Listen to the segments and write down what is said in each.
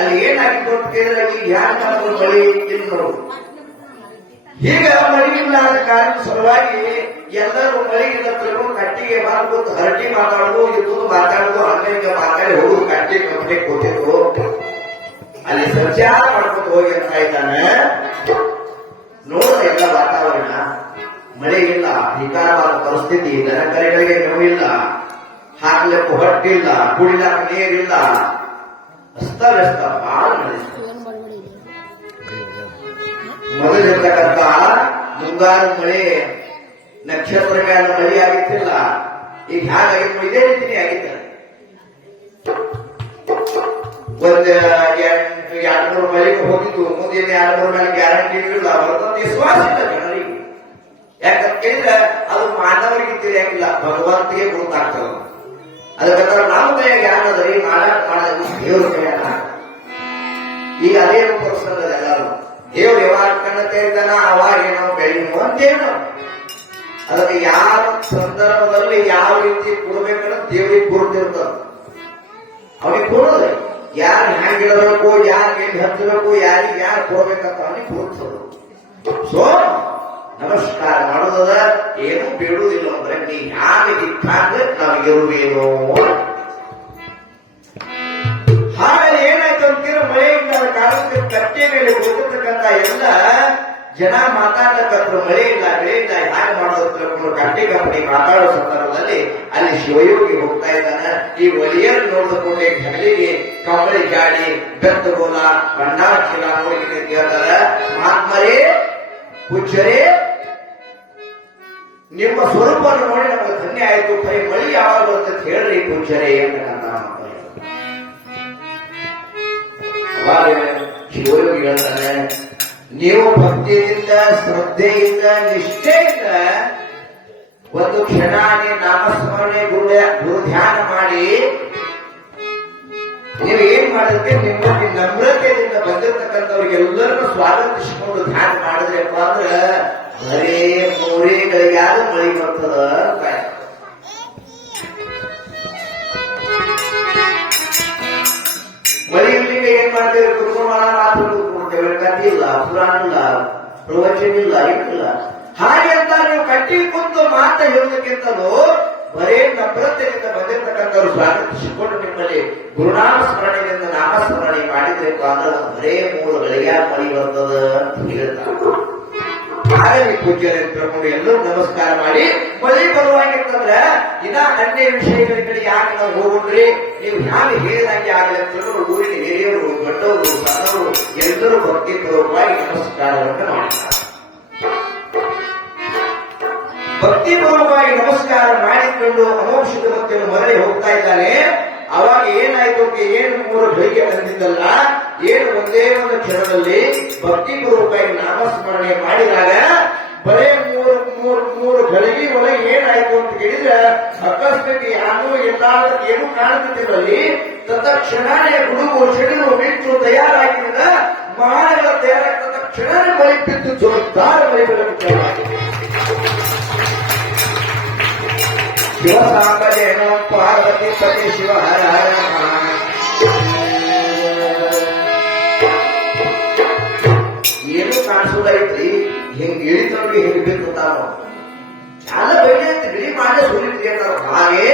ಅಲ್ಲಿ ಏನಾಗಿತ್ತು ಅಂತ ಕೇಳಿದ್ರೆ ಈ ಧ್ಯಾನ ಮಳಿ ಇನ್ನು ಈಗ ಮಳಿ ಇಲ್ಲದ ಕಾರಣ ಸಲುವಾಗಿ ಎಲ್ಲರೂ ಮಳಿಗಿಲ್ಲ ತಿಳ್ಕೊಂಡು ಕಟ್ಟಿಗೆ ಮಾಡ್ಬೋದು, ಹರಟಿ ಮಾತಾಡುದು, ಇದ್ದು ಮಾತಾಡುದು, ಹಂಗ ಮಾತಾಡಿ ಹೋಗುದು, ಕಟ್ಟಿ ಕಂಪನಿ ಕೂತಿದ್ರು. ಅಲ್ಲಿ ಸಂಚಾರ ಮಾಡ್ಕೊಂಡು ಹೋಗಿ ಅಂತ ಇದ್ದಾನೆ. ನೋಡ ಎಲ್ಲ ವಾತಾವರಣ ಮಳೆ ಇಲ್ಲ, ವಿಕಾರವಾದ ಪರಿಸ್ಥಿತಿ, ದನ ಕರೆಗಳಿಗೆ ನೋವಿಲ್ಲ, ಹಾಕ್ಲಿಕ್ಕೂ ಹೊಟ್ಟಿಲ್ಲ, ಕುಡಿಲಾಕ ನೀರಿಲ್ಲ, ಅಸ್ತವ್ಯಸ್ತ ಬಹಳ ನಡೆಸಿತು. ಮೊದಲಿರ್ತಕ್ಕಂಥ ಮುಂಗಾರು ಮಳೆ ನಕ್ಷತ್ರಗಳ ಮಳೆ ಆಗಿತ್ತಿಲ್ಲ. ಈಗ ಹಾಗಾಗಿತ್ತು, ಇದೇ ರೀತಿನೇ ಆಗಿತ್ತು. ಒಂದು 200 ಮಳೆಗೆ ಹೋಗಿದ್ದು, ಮುಂದಿನ 200 ಮೇಲೆ ಗ್ಯಾರಂಟಿ ಇರಲಿಲ್ಲ. ಅವರದೊಂದು ವಿಶ್ವಾಸ ಇಲ್ಲ ಜನರಿಗೆ. ಯಾಕಂತ ಕೇಳಿದ್ರೆ ಅದು ಮಾನವರಿಗೆ ತಿಳಿಯಾಗಿಲ್ಲ, ಭಗವಂತಿಗೆ ಗೊತ್ತಾಗ್ತದೆ. ಅದಕ್ಕೋಸ್ಕರ ನಮ್ಮ ಕೈಯಾಗ ಯಾರದ್ರಿ ಮಾರಾಟ ಮಾಡೋದು ದೇವ್ರ ಕೈಯಾಗ. ಈಗ ಅದೇ ತೋರಿಸ್ತದ ಎಲ್ಲರೂ ದೇವ್ರು ಯಾವಾಗ ಕಣ್ಣ ತೆರೆದಾನ ಅವಾಗ ನಾವು ಬೆಳಿನು ಅಂತೇನು. ಅದಕ್ಕೆ ಯಾವ ಸಂದರ್ಭದಲ್ಲಿ ಯಾವ ರೀತಿ ಕೊಡ್ಬೇಕನ್ನ ದೇವರಿಗೆ ಗುರುತಿರ್ತದ. ಅವನಿಗೆ ಕೊಡೋದು ಯಾರು ಹ್ಯಾಂಗಿಡಬೇಕು, ಯಾರಿಗೆ ಎಲ್ಲಿ ಹಚ್ಚಬೇಕು, ಯಾರಿಗೆ ಯಾರು ಕೊಡ್ಬೇಕಂತ ಅವನಿಗೆ ಗುರುತಿಸೋದು. ಸೊ ನಮಸ್ಕಾರ ಮಾಡೋದದ ಏನು ಬೇಡುವುದಿಲ್ಲ ಅಂದ್ರೆ ನೀ ಯಾಕೆ ಇಟ್ಟಾಗ ನಾವಿರುವೇನೋ. ಹಾಗಾಗಿ ಏನಾಯ್ತು ಅಂತೀರ, ಮಳೆಯಿಂದ ಕಾಲಕ್ಕೆ ಕಟ್ಟೆ ಮೇಲೆ ಹೋಗಿರ್ತಕ್ಕಂಥ ಎಲ್ಲ ಜನ ಮಾತಾಡ್ತಕ್ಕಂಥ ಮಳೆ ಇಲ್ಲ ಬೆಳೆ ಇಲ್ಲ ಹ್ಯಾಗೆ ಮಾಡೋದು ತಿಳ್ಕೊಂಡು ಕಟ್ಟೆ ಕಂಪನಿ ಮಾತಾಡೋ ಸಂದರ್ಭದಲ್ಲಿ ಅಲ್ಲಿ ಶಿವಯೋಗಿ ಹೋಗ್ತಾ ಇದ್ದಾನೆ. ಈ ಒಲಿಯರ್ ನೋಡಿದ್ರೆ ಹೆಗಲಿಗೆ ಕಂಬಳಿ ಗಾಡಿ, ಬೆತ್ತಗೋಲ, ಭಂಡಾರ ಚೀಲ ನೋಡಿ ಕೇಳ್ತಾರೆ, ಮಹಾತ್ಮರೇ ಪೂಜ್ಯರೇ ನಿಮ್ಮ ಸ್ವರೂಪವನ್ನು ನೋಡಿ ನಮಗೆ ಧನ್ಯ ಆಯಿತು, ಕೈ ಮಳಿ ಯಾವಾಗ ಬರ್ತದೆ ಹೇಳ್ರಿ ಪೂಜ್ಯರೇ ಅಂತಕ್ಕಂಥ ಅವಾಗ ಶಿವಯೋಗಿ ಹೇಳ್ತಾನೆ, ನೀವು ಭಕ್ತಿಯಿಂದ ಶ್ರದ್ಧೆಯಿಂದ ನಿಷ್ಠೆಯಿಂದ ಒಂದು ಕ್ಷಣಾನೇ ನಾಮಸ್ಮರಣೆ ಗುರು ಧ್ಯಾನ ಮಾಡಿ ನೀವು ಏನ್ ಮಾಡಿದ್ರೆ ನಿಮ್ಮ ನಮ್ರತೆಯಿಂದ ಬಂದಿರತಕ್ಕಂಥವ್ರಿಗೆಲ್ಲರನ್ನು ಸ್ವಾಗತಿಸಿಕೊಂಡು ಧ್ಯಾನ ಮಾಡಿದ್ರಪ್ಪ ಅಂದ್ರೆ ಬರೇ ಮೋರೆಗಳಿಗಾದ ಮಳಿ ಬರ್ತದ. ಮಳಿ ಇರ್ಲಿಕ್ಕೆ ಏನ್ ಮಾಡ್ತೇವೆ, ಕುಟುಂಬ ಮಾತು ಕೂತ್ಕೊಳ್ತೇವೆ, ಕಥೆ ಇಲ್ಲ, ಪುರಾಣ ಇಲ್ಲ, ಪ್ರವಚನ ಇಲ್ಲ, ಇಟ್ಟಿಲ್ಲ. ಹಾಗೆ ಅಂತ ನೀವು ಕಟ್ಟಿ ಕುಂತು ಮಾತ ಹೇಳೋದಕ್ಕಿಂತಲೂ ಬರೇ ನಮ್ರತೆಯಿಂದ ಬಂದಿರತಕ್ಕಂಥವ್ರು ಸ್ವಾಗತಿಸಿಕೊಂಡು ನಿಮ್ಮಲ್ಲಿ ಗುರುನಾಮ ಸ್ಮರಣೆಯಿಂದ ನಾಮಸ್ಮರಣೆ ಮಾಡಿದ್ರೆ ಅಂದ್ರೆ ಬರೇ 3 ಗಳಿಗೆ ಮಳಿ ಬರ್ತದ ಅಂತ ಹೇಳ್ತಾರೆ. ಹಾಗಾಗಿ ಪೂಜ್ಯರೇ ತಿಳ್ಕೊಂಡು ಎಲ್ಲರೂ ನಮಸ್ಕಾರ ಮಾಡಿ ಮಳಿ ಬರುವಾಗಿರ್ತಂದ್ರ ಇನ್ನ ಅನ್ಯ ವಿಷಯಗಳ ಕಡೆ ಯಾಕೆ ನಾವು ಹೋಗ್ರಿ, ನೀವು ಯಾಕೆ ಹೇಳಿದಂಗೆ ಆಗಲಿ ಅಂತ ತಿಳ್ಕೊಂಡು ಊರಿನ ಹಿರಿಯರು, ದೊಡ್ಡವರು, ಸಣ್ಣವರು ಎಲ್ಲರೂ ಭಕ್ತಿ ಪೂರ್ವಕವಾಗಿ ನಮಸ್ಕಾರವನ್ನು ಮಾಡಿದ್ದಾರೆ. ಭಕ್ತಿ ಪೂರ್ವಕವಾಗಿ ನಮಸ್ಕಾರ ಮಾಡಿಕೊಂಡು ಅಮೋಕ್ಷದ ಭಕ್ತಿಯನ್ನು ಮರಳಿ ಹೋಗ್ತಾ ಇದ್ದಾನೆ. ಅವಾಗ ಏನಾಯ್ತು, ಏನು 3 ಗಳಿಗೆ ಬಂದಿದ್ದಲ್ಲ, ಏನು ಒಂದೇ ಒಂದು ಕ್ಷಣದಲ್ಲಿ ಭಕ್ತಿ ಪೂರ್ವಕವಾಗಿ ನಾಮಸ್ಮರಣೆ ಮಾಡಿದಾಗ ಬರೇ 3 ಗಳಿಗೆ ಒಳಗೆ ಏನಾಯ್ತು ಅಂತ ಕೇಳಿದ್ರೆ ಅಕಸ್ಮಾತ್ ಯಾರು ಎಲ್ಲಾದ್ರೂ ಏನು ಕಾಣುತ್ತಿದ್ರಲ್ಲಿ ತತ್ಕ್ಷಣನೇ ಗುಡುಗು ಸಿಡಿಲು ಮಿಂಚು ತಯಾರಾಗಿದ್ದ ಮಹಾನಗಳ ತಯಾರಾಗ್ತದ ಕ್ಷಣನೇ ಮಳೆ ಬಿದ್ದು ಜೋರ್ದಾರ ಮಳೆ ಬರಬೇಕಾಗಿದೆ. ಶಿವ ಸಾಂಬಜೇನೋ ಪಾರ್ವತಿ ಪತಿ ಶಿವ ಹರ ಹರ. ಏನು ಕಾಣಿಸೋದೈತ್ರಿ, ಹಿಂಗ್ ಇಳಿತವ್ರಿಗೆ ಹಿಂಗ್ ಬಿತ್ತಾರ ಎಲ್ಲ ಬೆಳೆ ಅಂತ ಬಿಳಿ ಮಾಡಿ ಸುರಿತಾರ. ಹಾಗೆ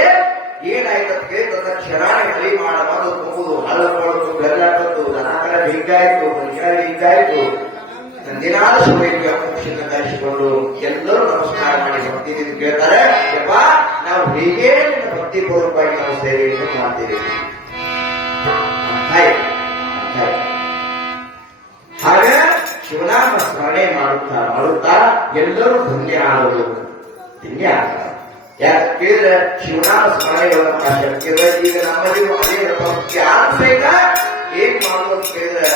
ಏನಾಯ್ತು ಕೇಳ್ತದ ಕ್ಷಣಾನೆ ಮಳಿ ಮಾಡಬಾರ್ದು, ತುಂಬುದು ಹಳ್ಳ ಕೊಡುದು, ಬೆಲ್ಲ ಕದ್ದು, ದನಕರ ಹಿಂಗಾಯ್ತು, ಮನುಷ್ಯರ ಹಿಂಗಾಯ್ತು. ದಿನಾಲ ಶಿವರಿಗೆ ಅಮೋಕ್ಷನ ಕರೆಸಿಕೊಂಡು ಎಲ್ಲರೂ ನಮಸ್ಕಾರ ಮಾಡಿ ಭಕ್ತಿಯಿಂದ ಕೇಳ್ತಾರೆ, ಯಪ್ಪ ನಾವು ಹೀಗೆ ಭಕ್ತಿ ಪೂರ್ವಕವಾಗಿ ನಾವು ಸೇವೆಯನ್ನು ಮಾಡ್ತೀವಿ. ಹಾಗೆ ಶಿವನಾಮ ಸ್ಮರಣೆ ಮಾಡುತ್ತಾ ಎಲ್ಲರೂ ಧನ್ಯ ಆಗೋದು, ಧನ್ಯ ಆಗ್ತಾರೆ. ಯಾಕೆ ಕೇಳಿದ್ರೆ ಶಿವನಾಮ ಸ್ಮರಣೆಗಳನ್ನ ಶಕ್ತಿ ಈಗ ನಮ್ಮಲ್ಲಿ ಅದೇ ಸಹಿತ ಏನ್ ಮಾಡೋದು ಕೇಳಿದ್ರೆ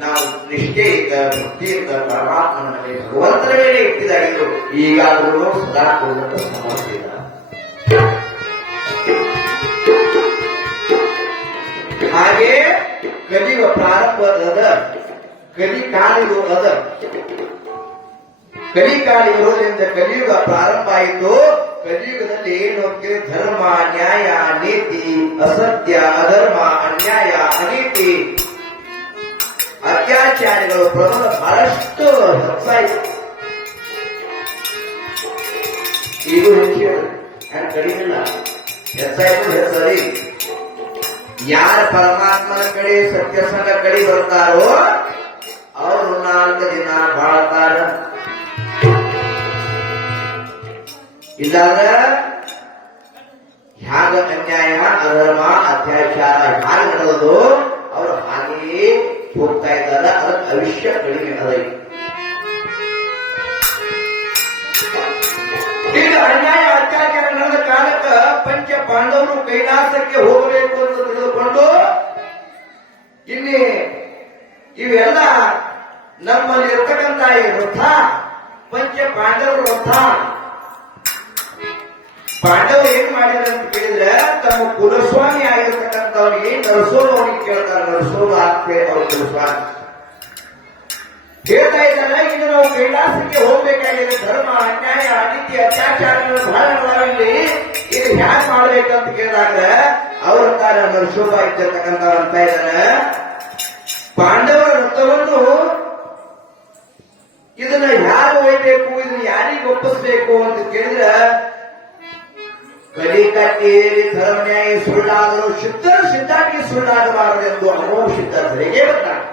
ನಾವು ನಿಷ್ಠೆಯಿಂದ ಭಕ್ತಿಯಿಂದ ಪರಮಾತ್ಮನ ಮೇಲೆ ಭಗವಂತನ ಮೇಲೆ ಇಟ್ಟಿದ್ದಾಗಿದ್ರು. ಈಗಾದರೂ ಸದಾ ಕೊಡುವಂತ ಸಮರ್ಥ ಇಲ್ಲ. ಹಾಗೆ ಕಲಿಯುವ ಪ್ರಾರಂಭದ ಕಲಿಕಾಲಿಗೂ ಅದ ಕಲಿಕಾಲಿರೋದ್ರಿಂದ ಕಲಿಯುಗ ಪ್ರಾರಂಭ ಆಯಿತು. ಕಲಿಯುಗದಲ್ಲಿ ಏನು ಧರ್ಮ, ನ್ಯಾಯ, ನೀತಿ, ಅಸತ್ಯ, ಅಧರ್ಮ, ಅನ್ಯಾಯ, ಅನೀತಿ ಹೇಳುವ ಪ್ರಮಾಣ ಬಹಳಷ್ಟು ಹೆಚ್ಚಾಯಿತು. ಈಗೂ ಹೆಚ್ಚು ಕಡಿಮೆ ಇಲ್ಲ, ಹೆಚ್ಚಾಯ್ತು ಹೆಚ್ಚರಿ. ಯಾರ ಪರಮಾತ್ಮನ ಕಡೆ ಸತ್ಯಸಂಗ ಕಡೆ ಬರ್ತಾರೋ ಅವರು 4 ದಿನ ಬಾಳ್ತಾರ. ಇಲ್ಲಾಂದ್ರ ಹ್ಯಾಗ ಅನ್ಯಾಯ ಅಧರ್ಮ ಅತ್ಯಾಚಾರ ಹ್ಯಾಗ ನಡೆದು ಅವರು ಹಾಗೆಯೇ ಹೋಗ್ತಾ ಇದ್ದಾರೆ. ಅದಕ್ಕೆ ಆಯುಷ್ಯ ಕಡಿಮೆ ಅದ. ಈಗ ಅನ್ಯಾಯ ಅತ್ಯಾಚಾರ ನಡೆದ ಕಾಲಕ್ಕ ಪಂಚ ಪಾಂಡವರು ಕೈಲಾಸಕ್ಕೆ ಹೋಗಬೇಕು ಅಂತ ತಿಳಿದುಕೊಂಡು ಇಲ್ಲಿ ಇವೆಲ್ಲ ನಮ್ಮಲ್ಲಿ ಇರ್ತಕ್ಕಂಥ ಈ ರಥ ಪಂಚ ಪಾಂಡವರು ರಥ. ಪಾಂಡವರು ಏನ್ ಮಾಡಿದ್ರು ಅಂತ ಕೇಳಿದ್ರೆ ತಮ್ಮ ಕುಲಸ್ವಾಮಿ ಆಗಿರ್ತಕ್ಕಂಥವ್ರಿಗೆ ನರಸೋರು ಅವನಿಗೆ ಕೇಳ್ತಾರೆ. ನರಸೋರು ಆಗ್ತೇ ಅವ್ರ ಕುಲಸ್ವಾಮಿ ಹೇಳ್ತಾ ಇದ್ದಾರೆ, ಇನ್ನು ನಾವು ಕೈಲಾಸಕ್ಕೆ ಹೋಗ್ಬೇಕಾಗಿದೆ. ಧರ್ಮ ಅನ್ಯಾಯ ಅನೀತಿ ಅತ್ಯಾಚಾರಗಳು ಬಹಳ ಇಲ್ಲಿ ಇದು ಹ್ಯಾಕ್ ಮಾಡ್ಬೇಕಂತ ಕೇಳಿದಾಗ ಅವ್ರ ಕಾರ ನರಸೋರ ಇದ್ದಿರ್ತಕ್ಕಂಥ ಅಂತ ಇದ್ದಾನೆ, ಪಾಂಡವರ ರಥವನ್ನು ಇದನ್ನ ಯಾರು ಒಯ್ಬೇಕು, ಇದನ್ನ ಯಾರಿಗೆ ಒಪ್ಪಿಸ್ಬೇಕು ಅಂತ ಕೇಳಿದ್ರೆ ಕಲಿಕಟ್ಟೇರಿ ಧರ್ಮನ್ಯಾಯ ಸುಳ್ಳಾದರೂ ಸಿದ್ಧರು ಸಿದ್ಧಾಟಿಗೆ ಸುಳ್ಳಾಗಬಾರದೆಂದು ಅಮೋಘ ಸಿದ್ಧರಿಗೆ ಬರ್ತಾನೆ.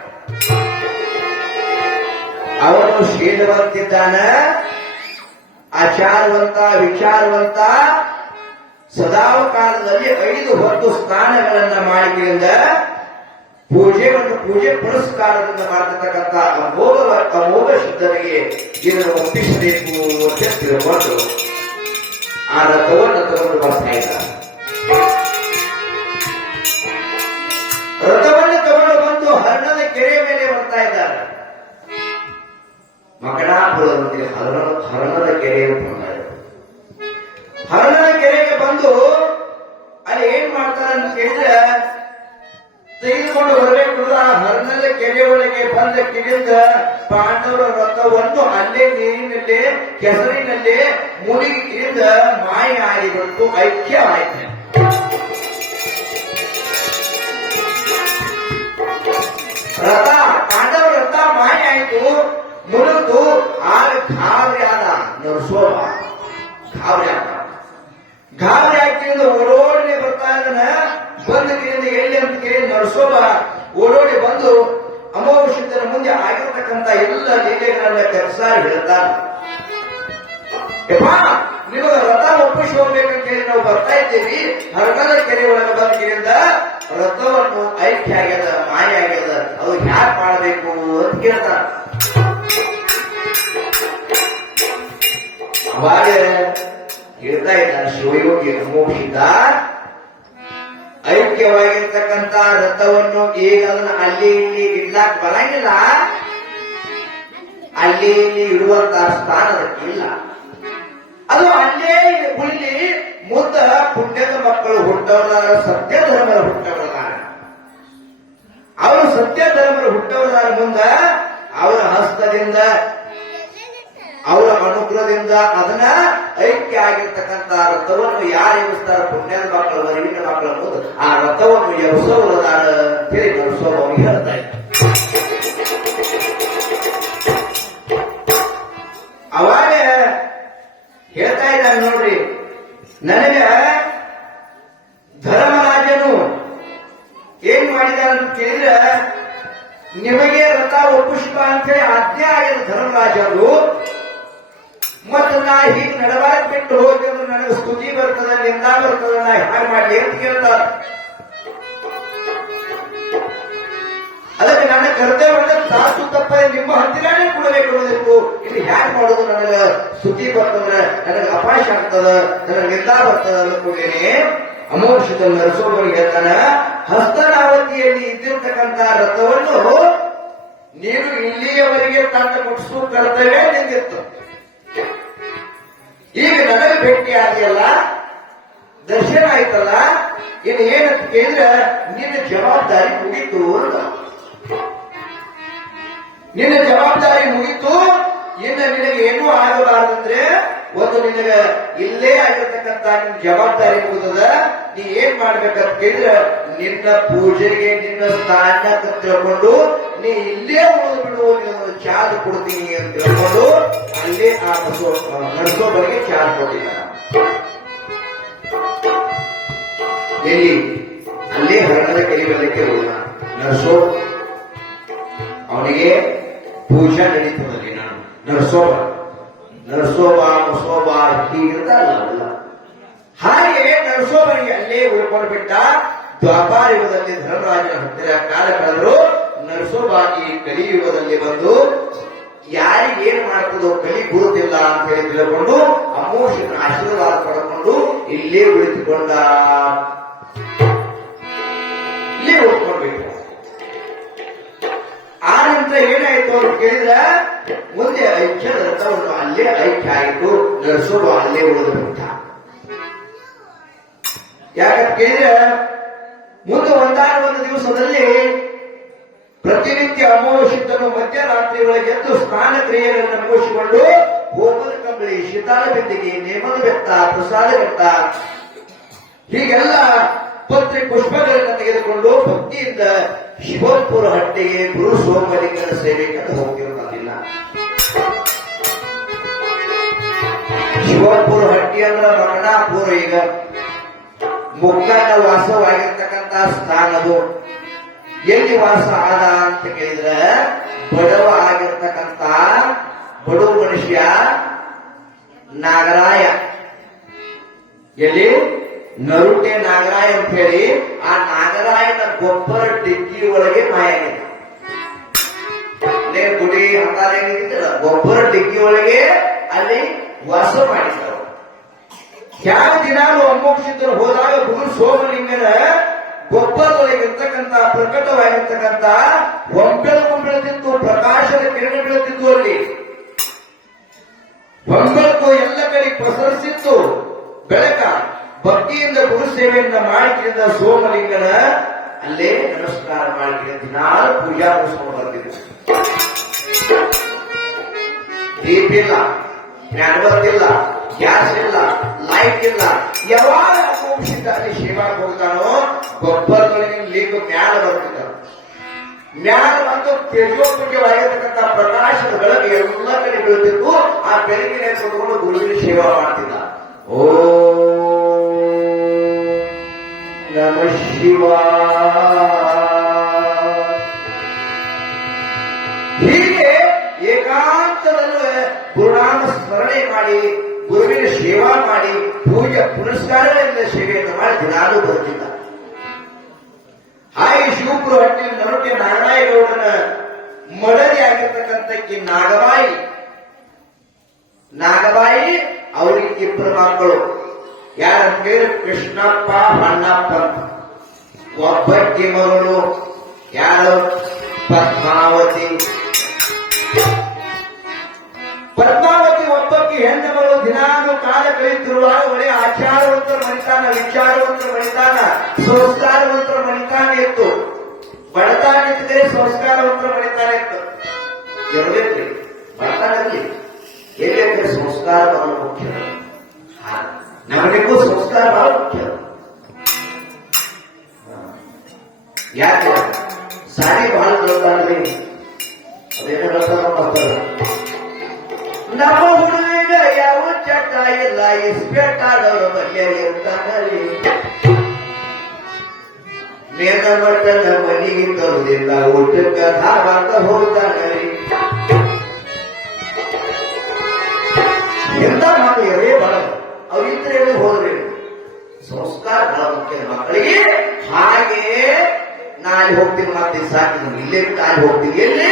ಅವನು ಶೀಲವಂತಿದ್ದಾನ, ಆಚಾರವಂತ, ವಿಚಾರವಂತ, ಸದಾವಕಾಲದಲ್ಲಿ 5 ಹೊತ್ತು ಸ್ನಾನಗಳನ್ನ ಮಾಡಿಕೆಯಿಂದ ಪೂಜೆ ಪುರಸ್ಕಾರದಿಂದ ಮಾಡತಕ್ಕಂಥ ಅಮೋಘ ಸಿದ್ಧನಿಗೆ ಇದನ್ನು ಒಪ್ಪಿಸಬೇಕು ಅಂತ ತಿಳ್ಕೊಂಡು ಆ ರಥವನ್ನು ತಗೊಂಡು ಬರ್ತಾ ಇದ್ದಾರೆ. ರಥವನ್ನು ತಗೊಂಡು ಬಂದು ಹರ್ಣದ ಕೆರೆಯ ಮೇಲೆ ಬರ್ತಾ ಇದ್ದಾರೆ. ಮಕಣಾಪುರದಲ್ಲಿ ಹರಣದ ಕೆರೆಗೆ ಬಂದ. ಹರಣದ ಕೆರೆಗೆ ಬಂದು ಅಲ್ಲಿ ಏನ್ ಮಾಡ್ತಾರೆ ಅಂತ ಕೇಳಿದ್ರೆ ತೆಗೆದುಕೊಂಡು ಬರಬೇಕು. ಆ ಹರಣದ ಕೆರೆ ಒಳಗೆ ಬಂದ ಕಿಡಿದ ಪಾಂಡವರ ರಥವನ್ನು ಅಲ್ಲೇ ನೀರಿನಲ್ಲಿ ಕೆಸರಿನಲ್ಲಿ ಮುಳುಗಿ ಕಿಡಿದ ಮಾಯ ಆಗಿಬಿಟ್ಟು ಐಕ್ಯವಾಯಿತು. ರಥ ಪಾಂಡವರ ರಥ ಮಾಯ ಆಯಿತು, ಮುಳುಗು. ಆಗ ಗಾಬರಿ ಆದ ನರಸೋಮ. ಗಾಬರಿ ಆಗ್ತಿಂದ ಓಡೋಡಿ ಬರ್ತಾ ಇದ್ದಾನ. ಬಂದ ಕಿರಿಂದ ಎಲ್ಲಿ ಅಂತ ಕೇಳಿ ನರಸೋಮ ಓಡೋಡಿ ಬಂದು ಅಮೋಘ ಸಿದ್ಧನ ಮುಂದೆ ಆಗಿರತಕ್ಕಂಥ ಎಲ್ಲ ಲೀಲೆಗಳನ್ನ ಕರ್ಸಾರಿ ಹೇಳ್ತಾನೆ. ನಿಮಗೆ ರಥ ಒಪ್ಪಿಸಿ ಹೋಗ್ಬೇಕಂತ ಹೇಳಿ ನಾವು ಬರ್ತಾ ಇದ್ದೀವಿ. ಹರ್ಣದ ಕೆರೆ ಒಳಗೆ ಬಂದ ಕಿರಿಂದ ರಥವನ್ನು ಐಕ್ಯ ಆಗ್ಯದ, ಮಾಯ ಆಗ್ಯದ, ಅದು ಹ್ಯಾಕ್ ಮಾಡಬೇಕು ಅಂತ ಕೇಳ್ತಾರ. ಅವಾಗ ಹೇಳ್ತಾ ಇದ್ದಾನೆ ಶಿವಯೋಗಿ ಅಮೋಘಿತ, ಐಕ್ಯವಾಗಿರ್ತಕ್ಕಂಥ ರಥವನ್ನು ಈಗ ಅದನ್ನ ಅಲ್ಲಿ ಇಲ್ಲಿ ಇಡ್ಲಾಕ್ ಬರಂಗಿಲ್ಲ. ಅಲ್ಲಿ ಇಲ್ಲಿ ಇಡುವಂತಹ ಸ್ಥಾನ ಅದಕ್ಕಿಲ್ಲ. ಅದು ಅಲ್ಲೇ ಉಳ್ಳಿ ಮುಂದ ಪುಣ್ಯದ ಮಕ್ಕಳು ಹುಟ್ಟವರಾರ, ಸತ್ಯ ಧರ್ಮದ ಹುಟ್ಟವರಾರ. ಅವರು ಸತ್ಯ ಧರ್ಮದ ಹುಟ್ಟವರಾರ ಮುಂದ ಅವರ ಹಸ್ತದಿಂದ ಅವರ ಅನುಗ್ರಹದಿಂದ ಅದನ್ನ ಐಕ್ಯ ಆಗಿರ್ತಕ್ಕಂಥ ರಥವನ್ನು ಯಾರು ಎಬ್ಬಿಸ್ತಾರ, ಪುಣ್ಯದ ಮಕ್ಕಳು, ಅರಿವಿನ ಮಕ್ಕಳ ಮುಂದೆ ಆ ರಥವನ್ನು ಎಬ್ಸೋದಾರ ಅಂತೇಳಿ ನರಸೋಮ ಅವನಿಗೆ ಹೇಳ್ತಾ ಇದ್ದ. ಅವಾಗ ಹೇಳ್ತಾ ಇದ್ದಾನೆ, ನೋಡ್ರಿ ನನಗೆ ಧರ್ಮರಾಜನು ಏನ್ ಮಾಡಿದಾರ ಅಂತ ಕೇಳಿದ್ರೆ ನಿಮಗೆ ರಥ ಒಪ್ಪಿಸ್ಬ ಅಂತೇಳಿ ಆಜ್ಞೆ ಆಗಿದ ಧರ್ಮರಾಜರು. ಮತ್ತು ನಾ ಹೀಗೆ ನಡಬಾರಕ್ ಬಿಟ್ಟು ಹೋಗಿದ್ರೆ ನನಗೆ ಸ್ತುತಿ ಬರ್ತದ, ನಿಂದ ಬರ್ತದ, ನಾ ಹಾಗೆ ಮಾಡ್ಲಿ ಅಂತ ಕೇಳ್ತಾರ. ಅದಕ್ಕೆ ನನ್ನ ಕರ್ತವ್ಯ ತಾಸು ತಪ್ಪ ನಿಮ್ಮ ಹತ್ತಿರನೇ ಕೊಡಬೇಕು. ಇಲ್ಲಿ ಹ್ಯಾಕ್ ಮಾಡೋದು, ನನಗೆ ಸ್ತುತಿ ಬರ್ತದ, ನನಗೆ ಅಪಾಶ ಆಗ್ತದ, ನನಗೆ ನಿಂದ ಬರ್ತದ ಅಂದ್ಕೊಂಡೇನೆ. ಅಮೋಘ ನರಸೋಮನಿಗೆ ಹೇಳ್ತಾನ, ಹಸ್ತನಾವತಿಯಲ್ಲಿ ಇದ್ದಿರ್ತಕ್ಕಂಥ ರಥವನ್ನು ನೀನು ಇಲ್ಲಿಯವರೆಗೆ ತಂಡ ಮುಟ್ಟಿಸುವ ಕರ್ತವ್ಯ ನಿಂದಿತ್ತು. ಈಗ ನನಗೆ ಭೇಟಿ ಆಗಿಯಲ್ಲ, ದರ್ಶನ ಆಯ್ತಲ್ಲ, ಇನ್ನು ಏನಂತ ಕೇಳಿದ್ರೆ ನಿನ್ನ ಜವಾಬ್ದಾರಿ ಮುಗೀತು ಅಂತ. ನಿನ್ನ ಜವಾಬ್ದಾರಿ ಮುಗೀತು. ಇನ್ನು ನಿನಗೆ ಏನೂ ಆಗಬಾರ್ದಂದ್ರೆ ಒಂದು ನಿನಗೆ ಇಲ್ಲೇ ಆಗಿರ್ತಕ್ಕಂಥ ನಿನ್ನ ಜವಾಬ್ದಾರಿ ಮುಗಿದ. ನೀ ಏನ್ ಮಾಡ್ಬೇಕಂತ ಕೇಳಿದ್ರೆ ನಿನ್ನ ಪೂಜೆಗೆ ನಿನ್ನ ಸ್ಥಾನ ತಿಳ್ಕೊಂಡು ನೀ ಇಲ್ಲೇ ಉಳಿದು ಬಿಡು, ನೀನು ಚಾರ್ಜ್ ಕೊಡ್ತೀನಿ ಅಂತ ಹೇಳ್ಕೊಂಡು ಅಲ್ಲೇ ಆ ನಡೆಸೋಬರಿಗೆ ಚಾರ್ಜ್ ಕೊಟ್ಟಿಲ್ಲ. ಎಲ್ಲಿ ಅಲ್ಲೇ ಹರಣದ ಕೈಬಲ್ಲಕ್ಕೆ ಹೋದ ನರ್ಸೋ, ಅವನಿಗೆ ಪೂಜಾ ನಡೀತದಲ್ಲಿ ನಾನು ನರಸೋಬ ಮಸೋಬ ಹೀಗಿರ್ತಾರಲ್ಲ, ಹಾಗೆ ನರಸೋಬನಿಗೆ ಅಲ್ಲೇ ಉಳ್ಕೊಂಡು ಬಿಟ್ಟ. ದ್ವಾಪಾರ ಯುಗದಲ್ಲಿ ಧರ್ಮರಾಜನ ಹತ್ತಿರ ಕಾಲ ಕಳೆದ್ರು. ನರಸೋಬ ಈ ಕಲಿಯುಗದಲ್ಲಿ ಬಂದು ಯಾರಿಗೇನು ಮಾಡ್ತದೋ ಕಲಿ ಗುರುತಿಲ್ಲ ಅಂತ ಹೇಳಿ ತಿಳ್ಕೊಂಡು ಅಮೋಷನ ಆಶೀರ್ವಾದ ಪಡ್ಕೊಂಡು ಇಲ್ಲೇ ಉಳಿದುಕೊಂಡ. ಇಲ್ಲೇ ಉಳ್ಕೊಂಡ್ಬಿಟ್ಟು ಆ ನಂತರ ಏನಾಯ್ತು ಅವ್ರು ಕೇಳಿದ್ರ, ಮುಂದೆ ಐಕ್ಯದ ರಥವನ್ನು ಅಲ್ಲೇ ಐಕ್ಯ ಆಯಿತು. ನರಸೋಬ ಅಲ್ಲೇ ಉಳಿದು ಬಿಟ್ಟ. ಯಾಕಂತ ಕೇಳಿದ್ರೆ ಮುಂದೆ ಒಂದಾದ ದಿವಸದಲ್ಲಿ ಪ್ರತಿನಿತ್ಯ ಅಮಾವಾಸ್ಯೆಯನ್ನು ಮಧ್ಯರಾತ್ರಿ ಒಳಗೆ ಎದ್ದು ಸ್ನಾನ ಕ್ರಿಯೆಗಳನ್ನು ಮುಗಿಸಿಕೊಂಡು ಹೋಮದ ಕಂಬಳಿ, ಶೀತಾಳ ಬೆಂದಿಗೆ, ನೇಮದ ಬೆತ್ತ, ಪ್ರಸಾದ ಬೆತ್ತ ಹೀಗೆಲ್ಲ ಪತ್ರಿ ಪುಷ್ಪಗಳನ್ನು ತೆಗೆದುಕೊಂಡು ಭಕ್ತಿಯಿಂದ ಶಿವಪುರ ಹಟ್ಟಿಗೆ ಗುರು ಸೋಮಲಿಂಗನ ಸೇವೆಗೆ ಹೋಗ್ತಿರೋದಿಲ್ಲ. ಶಿವಪುರ ಹಟ್ಟಿ ಅಂದ್ರ ಮರಣಾಪುರ, ಈಗ ಮುಕ್ಕನ ವಾಸವಾಗಿರ್ತಕ್ಕಂಥ ಸ್ಥಾನದು. ಎಲ್ಲಿ ವಾಸ ಆದ ಅಂತ ಕೇಳಿದ್ರೆ ಬಡವ ಆಗಿರ್ತಕ್ಕಂಥ ಬಡವ ಮನುಷ್ಯ ನಾಗರಾಯ, ಎಲ್ಲಿ ನರುಟೆ ನಾಗರಾಯ ಅಂತ ಹೇಳಿ ಆ ನಾಗರಾಯನ ಗೊಬ್ಬರ ಡಿಕ್ಕಿ ಒಳಗೆ ಮಾಯಾಗಿದೆ. ಗುಡಿ ಹಂಗಾರೇನಿದ್ದಿಲ್ಲ, ಗೊಬ್ಬರ ಡಿಕ್ಕಿ ಒಳಗೆ ಅಲ್ಲಿ ವಾಸ ಮಾಡಿದ್ರು. ಯಾವ ದಿನಾಲು ಅಮೋಕ್ಷಿತರು ಹೋದಾಗ ಗುರು ಸೋಮಲಿಂಗನ ಗೊಬ್ಬರದೊಳಗೆ ಇರ್ತಕ್ಕಂಥ ಪ್ರಕಟವಾಗಿರ್ತಕ್ಕಂಥ ಹೊಂಬೆಳಕು ಬೀಳುತ್ತಿತ್ತು, ಪ್ರಕಾಶದ ಕಿರಣ ಬೀಳುತ್ತಿತ್ತು. ಅಲ್ಲಿ ಹೊಂಬೆಳಕು ಎಲ್ಲ ಕಡೆ ಪ್ರಸರಿಸಿತ್ತು ಬೆಳಕ. ಭಕ್ತಿಯಿಂದ ಗುರು ಸೇವೆಯನ್ನ ಮಾಡಿದ್ರಿಂದ ಸೋಮಲಿಂಗನ ಅಲ್ಲೇ ನಮಸ್ಕಾರ ಮಾಡಿದ್ರೆ ದಿನಾಲು ಪೂಜಾ ಮುಗಿಸ್ಕೊಂಡು ಬರ್ತಿದ್ರು. ದೀಪ ಇಲ್ಲ, ಜ್ಞಾನವರ್ತ ಇಲ್ಲ, ಗ್ಯಾಸ್ ಇಲ್ಲ, ಲೈಟ್ ಇಲ್ಲ. ಯಾವಾಗ ಅಮೋಕ್ಷಿತ ಅಲ್ಲಿ ಸೇವಾಕ್ ಹೋಗ್ತಾನೋ ಗೊಬ್ಬರದೊಳಗೆ ಲೀಕ್ ಜ್ಞಾನ ಬರ್ತಿದ್ದ. ಜ್ಞಾನ ಬಂದು ತೇಜೋಪುರ್ಯವಾಗಿರ್ತಕ್ಕಂಥ ಪ್ರಕಾಶದ ಬೆಳಗ್ಗೆ ಎಲ್ಲ ಕಡೆ ಬೀಳ್ತಿತ್ತು. ಆ ಬೆಳಕಿನ ಕೊಟ್ಕೊಂಡು ಗುರುವಿನ ಸೇವಾ ಮಾಡ್ತಿದ್ದ. ಓ ನಮ ಶಿವಾಯ. ಹೀಗೆ ಏಕಾಂತದಲ್ಲೂ ಗುರುನಾಮ ಸ್ಮರಣೆ ಮಾಡಿ, ಗುರುವಿನ ಸೇವಾ ಮಾಡಿ, ಪೂಜೆ ಪುನಸ್ಕಾರಗಳಿಂದ ಸೇವೆಯನ್ನು ಮಾಡಿ ದಿನಾಲೂ ಬರುತ್ತಿದ್ದ. ಹಾಗೆ ಶಿವಪುರ ಹಟ್ಟಿನ ನರುಟೆ ನಾಗರಾಯಗೌಡನ ಮಡದಿ ಆಗಿರ್ತಕ್ಕಂಥ ನಾಗಬಾಯಿ ಅವರಿಗೆ ಇಬ್ಬರು ಮಕ್ಕಳು. ಯಾರ പേര് ಕೃಷ್ಣಪ್ಪ ಹೊನ್ನಪ್ಪ. ಒಬ್ಬಕ್ಕಿ ಮಗಳು ಯಾರು ಪದ್ಮಾವತಿ. ಒಬ್ಬಕ್ಕಿ ಹೆಣ್ಣು ಮಗಳು. ದಿನಾನು ಕಾಲ ಕಳೆಯುತ್ತಿರುವಾಗ ಒಳ್ಳೆ ಆಚಾರವಂತರ ಮನಿತಾನ, ವಿಚಾರವಂತರ ಮನಿತಾನ, ಸಂಸ್ಕಾರವಂತರ ಮನಿತಾನ ಇತ್ತು. ಬಡತಾನ ಇದ್ದರೆ ಸಂಸ್ಕಾರವಂತರ ಮನಿತಾನ ಇತ್ತು. ಇರಬೇಕ್ರಿ ಬಡತಾನಲ್ಲಿ ಎಲ್ಲೆಂದ್ರೆ ಸಂಸ್ಕಾರ ಬಹಳ ಮುಖ್ಯ. ನಮಗೂ ಸಂಸ್ಕಾರ ಬಹಳ ಮುಖ್ಯ. ಯಾಕೆ ಸಾರಿ ಬಹಳ ದೊಡ್ಡದಾಗಲಿ ಅದೇನೋ ಮಾಡ್ತಾರೆ. ನಮ್ಮ ಹುಡುಗ ಯಾವ ಚಟ ಇಲ್ಲ, ಇಸ್ಪೇಟಾಡೋರ ಬಗ್ಗೆ ಇರ್ತಾನಲ್ಲಿ. ನೇನ ಮಟ್ಟನ ಮನೆಗೆ ತರುವುದಿಲ್ಲ, ಊಟಕ್ಕೆ ಧಾರವಾಡ ಹೋಗ್ತಾನಲ್ಲಿ. ಎಂತ ಮಕ್ಕಳು ಎರೇ ಬಹಳ ಅವ್ರು ಇದ್ರೆ ಹೋದ್ರೆ ಸಂಸ್ಕಾರ ಬಹಳ ಮುಖ್ಯ ಮಕ್ಕಳಿಗೆ. ಹಾಗೆ ನಾನು ಹೋಗ್ತೀನಿ, ಮತ್ತೆ ಸಾಕಿ ಇಲ್ಲೇ ಬಿಟ್ಟು ಅಲ್ಲಿ ಹೋಗ್ತೀನಿ. ಎಲ್ಲಿ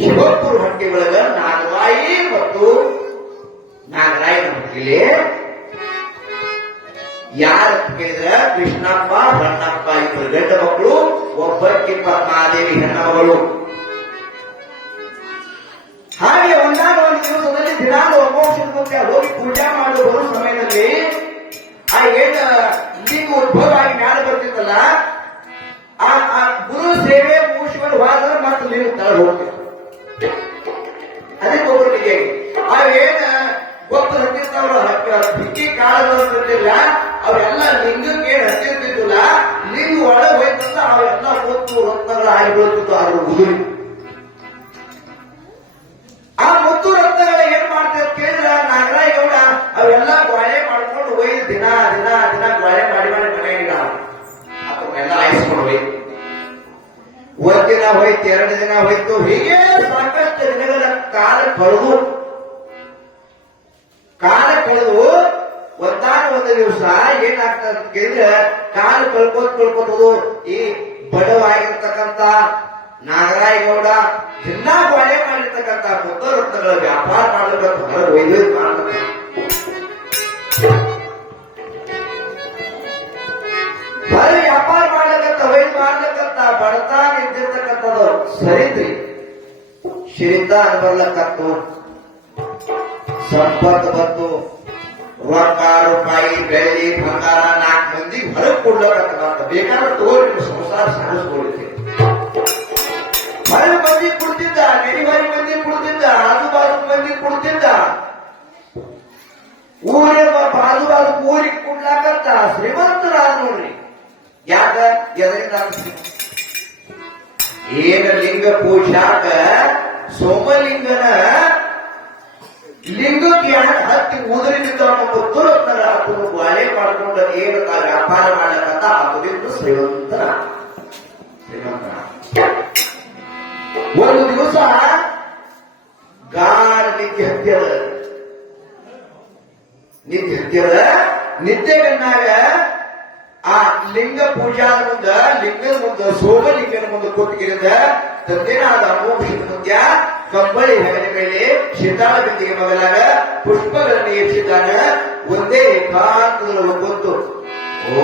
ಶಿವಪುರ ಹಟ್ಟಿ ಒಳಗ ನಾಗರಾಯಿ ಮತ್ತು ನಾಗರಾಯನ ಹುಟ್ಟಿಲೆ ಯಾರ ಕೇಳಿದ್ರೆ ಕೃಷ್ಣಪ್ಪ ಬಣ್ಣಪ್ಪ ಇಬ್ಬರು ಗಂಡ ಮಕ್ಕಳು, ಒಬ್ಬಕ್ಕೆ ಪದ್ಮಾದೇವಿ ಹೆಣ್ಣ ಮಗಳು. ಹಾಗೆ ಒಂದಾದ ಒಂದು ದಿವಸದಲ್ಲಿ ದಿನಾಲು ಅಮೋಕ್ಷದ ಮುಂದೆ ಹೋಗಿ ಪೂಜಾ ಮಾಡುವ ಸಮಯದಲ್ಲಿ ಆ ಏನ ಲಿಂಗ ಉದ್ಭವ ಆಗಿ ಮ್ಯಾಲ ಬರ್ತಿತ್ತಲ್ಲ, ಆ ಗುರು ಸೇವೆ ಮುಗಿಸಿಕೊಂಡು ಹೋದ್ರೆ ಮತ್ತೆ ಲಿಂಗ ತಳ ಹೋಗ್ತಿತ್ತು. ಅದಕ್ಕೆ ಒಬ್ಬರಿಗೆ ಆ ಏನ ಗೊತ್ತು ಹತ್ತಿರ್ತಾವ್ರ ಹಿಕ್ಕಿ ಕಾಲದಲ್ಲ, ಅವೆಲ್ಲ ಲಿಂಗಕ್ಕೆ ಏನ್ ಹತ್ತಿರ್ತಿದ್ದಿಲ್ಲ. ಲಿಂಗ ಒಳಗೆ ಹೋಯ್ತಂದ್ರೆ ಅವೆಲ್ಲ ಗೊತ್ತು ರತ್ನಗಳು ಆಗಿಬಿಡ್ತಿದ್ವು. ಅದ್ರ ಉದುರಿ. ಆ ಮುತ್ತು ರತ್ನಗಳ ಏನ್ ಮಾಡ್ತಾರೆ ಅಂತ ಕೇಳಿದ್ರ ನಾಗರಾಯಗೌಡ ಅವೆಲ್ಲ ಗ್ವಾಳೆ ಮಾಡ್ಕೊಂಡು ಒಯ್ದು ದಿನ ದಿನ ದಿನ ಗ್ವಾಳೆ ಮಾಡಿ ಮಾಡಿ ಮನೆಯಾಗಿಡ ಅದನ್ನೆಲ್ಲ ಆಯಿಸ್ಕೊಂಡ್ವಿ. ಒಂದಿನ ಹೋಯ್ತು, 2 ದಿನ ಹೋಯ್ತು, ಹೀಗೆ ಸಾಕಷ್ಟು ದಿನಗಳ ಕಾಲ ಕಳೆದು ಒಂದು ದಿವಸ ಏನಾಗ್ತದೆ ಅಂತ ಕೇಳಿದ್ರೆ ಕಾಲು ಕಳ್ಕೋದು ಈ ಬಡವಾಗಿರ್ತಕ್ಕಂಥ ನಾಗರಾಯಗೌಡ ದಿನ ಬಾಳೆ ಮಾಡಿರ್ತಕ್ಕಂಥ ಮುತ್ತರತ್ನಗಳ ವ್ಯಾಪಾರ ಮಾಡಬೇಕಂತ ಹೊರಗೆ ಒಯ್ದು ಮಾಡ್ಬೇಕು. ಹೊರಗೆ ವ್ಯಾಪಾರ ಮಾಡ್ಬೇಕಂತ ಒಯ್ದು ಮಾಡ್ಬೇಕಂತ ಬಡತಾನ ಇದ್ದಿರ್ತಕ್ಕಂಥದ್ದು ಸರಿದ್ರಿ ಶ್ರೀತ ಅನ್ಬರ್ಲಕ್ಕತ್ತು ಸಂಪತ್ತು ಬಂತು. ರೊಕ್ಕ ರೂಪಾಯಿ ಬೆಳ್ಳಿ ಬಂಗಾರ 4 ಮಂದಿ ಹೊರಗೆ ಕೊಡ್ಲಕ್ಕ ಬೇಕಾದ್ರೆ ತೋರಿ ಸಂಸಾರ ಸಾಗಿಸ್ಕೊಳಿದ್ರಿ. ಹೊರಗೆ ಮಂದಿ ಕೊಡ್ತಿದ್ದ, ನೆಡಿವಾರಿ ಮಂದಿ ಕೊಡ್ತಿದ್ದ, ಆಜುಬಾಜು ಮಂದಿ ಕೊಡ್ತಿದ್ದ. ಬಾಜು ಊರಿಗೆ ಕೊಡ್ಲಾಕಂತ ಶ್ರೀಮಂತರಾದ ನೋಡ್ರಿ. ಯಾಕ ಎದರಿಂದ ಏನ ಲಿಂಗ ಪೂಜಾಕ ಸೋಮಲಿಂಗನ ಲಿಂಗಕ್ಕೆ ಹತ್ತಿ ಉದುರಿನಿಂದ ಮುತ್ತುರತ್ನರ ಅದನ್ನು ಬಾಳೆ ಮಾಡ್ಕೊಂಡು ಏನು ವ್ಯಾಪಾರ ಮಾಡಕಂತ ಅದರಿಂದ ಶ್ರೀಮಂತರ. ಒಂದು ದಿವಸ ಗಾಢ ನಿದ್ದೆ ಹತ್ಯದ ನಿದ್ದೆಗನ್ನಾಗ ಆ ಲಿಂಗ ಪೂಜಾದ ಮುಂದ ಲಿಂಗದ ಮುಂದ ಸೋಮಲಿಂಗನ ಮುಂದೆ ಕೊಟ್ಟಿಗಿರಿಂದ ತಂದೆನಾದ ಅಮೋಘದ ಮುಂದ್ಯ ಕಂಬಳಿ ಹೆಗಲ ಮೇಲೆ ಶಿತಾಳ ಬಿಂದಿಗೆ ಮಗಲಾಗ ಪುಷ್ಪಗಳನ್ನು ಏರಿಸಿದ್ದಾನ. ಒಂದೇ ಏಕಾಂತದಲ್ಲಿ ಬಂತು, ಓ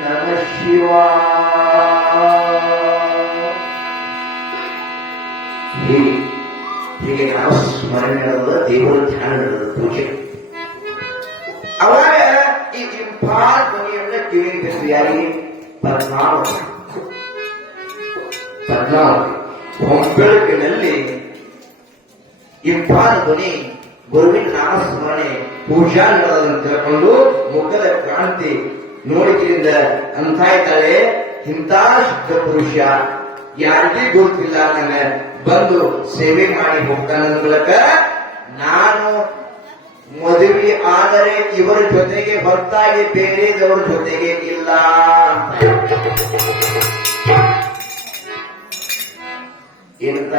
ನಮ ಶಿವ. ಹೀಗೆ ನಾವು ಸ್ಮರಣೆ ನಡೆದ ದೇವರ ಧ್ಯಾನ ನಡೆದ ಪೂಜೆ. ಅವಾಗ ಈ ಇಂಪಾದ ಧ್ವನಿಯನ್ನ ಕಿವಿಗೆ ಯಾರಿಗೆ ಪದ್ಮಾವತಿ ಹೊಂಬೆಳಕಿನಲ್ಲಿ ಇಂಪಾದ ಧ್ವನಿ ಗುರುವಿನ ನಾಮಸ್ಮರಣೆ ಪೂಜಾ ನಡೆದನ್ನು ತಿಳ್ಕೊಂಡು ಮುಖದ ಕ್ರಾಂತಿ ನೋಡಿದ್ರಿಂದ ಅಂತ ಇದ್ದಾಳೆ. ಇಂಥ ಶುದ್ಧ ಪುರುಷ ಯಾರಿಗೂ ಗೊತ್ತಿಲ್ಲ ನನಗೆ ಬಂದು ಸೇವೆ ಮಾಡಿ ಹೋಗ್ತಾನ ಮೂಲಕ ನಾನು ಮದುವೆ ಆದರೆ ಇವರ ಜೊತೆಗೆ ಹೊರತಾಗಿ ಬೇರೆದವರ ಜೊತೆಗೆ ಇಲ್ಲ. ಏನಂತ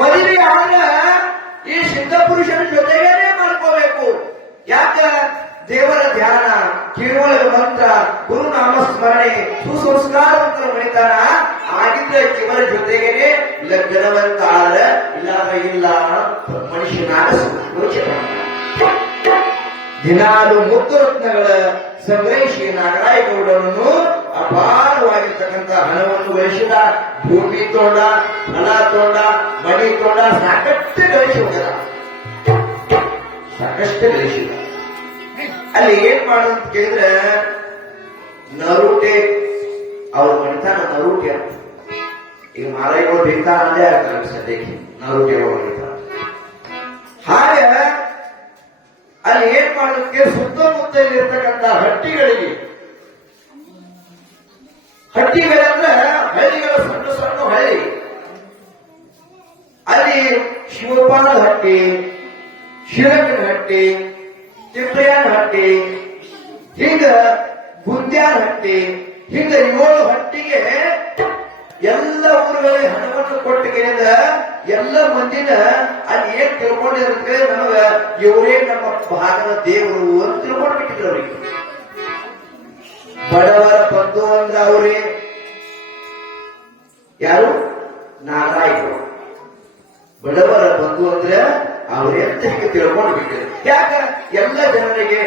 ಮದುವೆ ಆದ್ರೆ ಈ ಸಿದ್ಧ ಪುರುಷನ ಜೊತೆಗೇನೆ ಮಾಡ್ಕೋಬೇಕು. ಯಾಕ ದೇವರ ಧ್ಯಾನ, ಕಿರುವಳಗ ಮಂತ್ರ, ಗುರು ನಾಮಸ್ಮರಣೆ, ಸುಸಂಸ್ಕಾರವಂತರ ಮಣಿತಾನ ಆಗಿದ್ದ ಇವರ ಜೊತೆಗೇನೆ ಲಗ್ನವಂತ ಆದ್ರೆ ಇಲ್ಲ ಮನುಷ್ಯನಾಗ ಯೋಚನೆ. ದಿನಾಲು ಮುತ್ತುರತ್ನಗಳ ಸಂಗ್ರಹಿಸಿ ನಾಗರಾಯಗೌಡರನ್ನು ಅಪಾರವಾಗಿರ್ತಕ್ಕಂಥ ಹಣವನ್ನು ಗಳಿಸಿದ. ಭೂಮಿ ತೋಂಡ, ಹೊಲ ತೋಂಡ, ಮಣಿ ತೋಂಡ, ಸಾಕಷ್ಟು ಗಳಿಸಿ ಹೋಗ್ಯದ. ಸಾಕಷ್ಟು ಗಳಿಸಿದ. ಅಲ್ಲಿ ಏನ್ ಮಾಡೋದು ಕೇಳಿದ್ರೆ ನರುಟೆ ಅವ್ರು ಮಣಿತಾನ ನರುಟೆ. ಈಗ ಮಾರಾಯಿಗಳು ಬೇಕಾ ಅಂದೇ ಆಗ್ತಾರೆ ಸದ್ಯಕ್ಕೆ ನರುಟೆ ಮಣಿತಾನ. ಹಾಗೆ ಅಲ್ಲಿ ಏನ್ ಮಾಡೋದಕ್ಕೆ ಸುತ್ತಮುತ್ತ ಇರ್ತಕ್ಕಂಥ ಹಟ್ಟಿಗಳಂದ್ರೆ ಹಳ್ಳಿಗಳ ಸಣ್ಣ ಸಣ್ಣ ಹಳ್ಳಿ. ಅಲ್ಲಿ ಶಿವಪಾದ ಹಟ್ಟಿ, ಶಿರಕನ ಹಟ್ಟಿ, ತಿಪ್ಪಯ್ಯನ ಹಟ್ಟಿ, ಹಿಂಗ ಗುಂದ್ಯಾನ ಹಟ್ಟಿ, ಹಿಂಗ 7 ಹಟ್ಟಿಗೆ ಎಲ್ಲ ಊರುಗಳಿಗೆ ಹಣವನ್ನು ಕೊಟ್ಟಿಗೆಯಿಂದ ಎಲ್ಲ ಮಂದಿನ ಅಲ್ಲಿ ಏನ್ ತಿಳ್ಕೊಂಡಿರುತ್ತೆ, ನಮಗ ಇವರೇ ನಮ್ಮ ಭಾಗದ ದೇವರು ಅಂತ ತಿಳ್ಕೊಂಡ್ಬಿಟ್ಟಿದ್ರು ಅವ್ರಿಗೆ. ಬಡವರ ಬಂಧು ಅಂದ್ರೆ ಅವರೇ ಯಾರು? ನಾಗರಾಯಗೌಡ. ಬಡವರ ಬಂಧು ಅಂದ್ರೆ ಅವರೇ ಅಂತ ಹೀಗೆ ತಿಳ್ಕೊಂಡ್ಬಿಟ್ಟಿದ್ರು. ಯಾಕ ಎಲ್ಲ ಜನರಿಗೆ